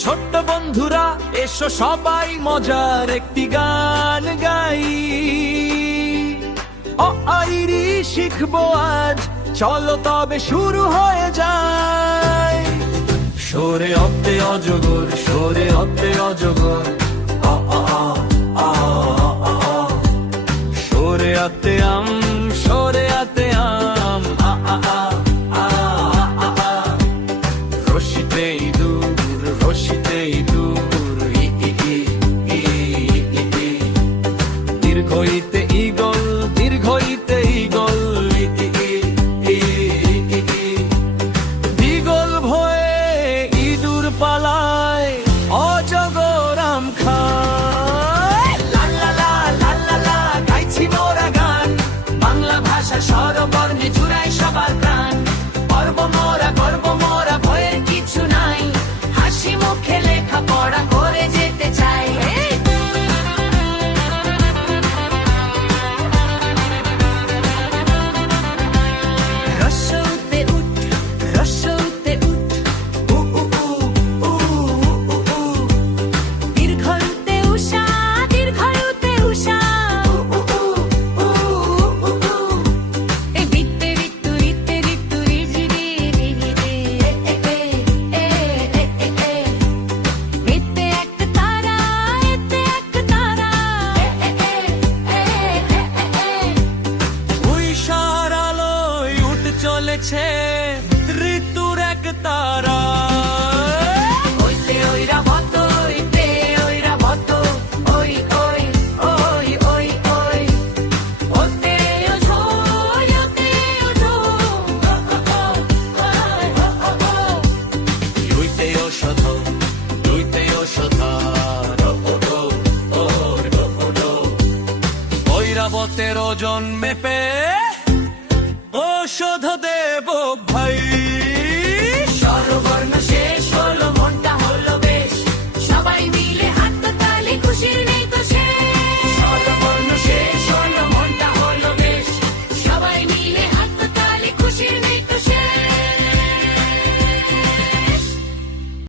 ছোট্ট বন্ধুরা এসো সবাই মজার একটি গান গাই। অ আইরি শিখবো আজ, চলো তবে শুরু হয়ে যায়। সরে অতে অজগর, সরে অতে অজগর, আ আ আ আ আ আ। সরে আতে আম, সরে আতে আম, আ আ আ আ আ আ। রশিতে ইঁদুর, রশিতে ইঁদুর, ই ই ই ই ই ই। দীর্ঘইতে ঈগল, দীর্ঘইতে ঈগল, ই ই ই ই ই। ঈগল ভয়ে ইঁদুর পালায়, অজগর আম খায়। লা লা লা লা লা লা, গাইছি মোরা গান, বাংলা ভাষা স্বরবর্ণে জুড়াই সবার প্রাণ। গর্ব মোরা, ভয়ের কিছু নাই, হাসি মুখে লেখা পড়া করে যেতে চাই। রস্যতে উঠ, রস্যতে উঠ, উ উ উ উ উ উ। দীর্ঘতে উষা, দীর্ঘতে উষা, উ উ উ উ উ উ। এ বিত্তে ঋতু, ঋতে ঋতু, রিজি রি রি রি রি, এ এ এ এ এ এ। এতে এক তারা, এতে এক তারা, এ এ এ এ এ এ। উইশার আলোয় উঠ চলেছে ঋতুর এক তারা। ওইতে ওইরা ভত, ওইতে ওইরা ভত, ওই ওই ওই ওই ওই। ওতে ওঠো, ওতে ওঠো, ও ও ও ও ও ও। লুইতে ওষধ, লুইতে ওষধ, ও ও ও ও ও ও। ঐরাবতের ওজন মেপে ঔষধ দেব।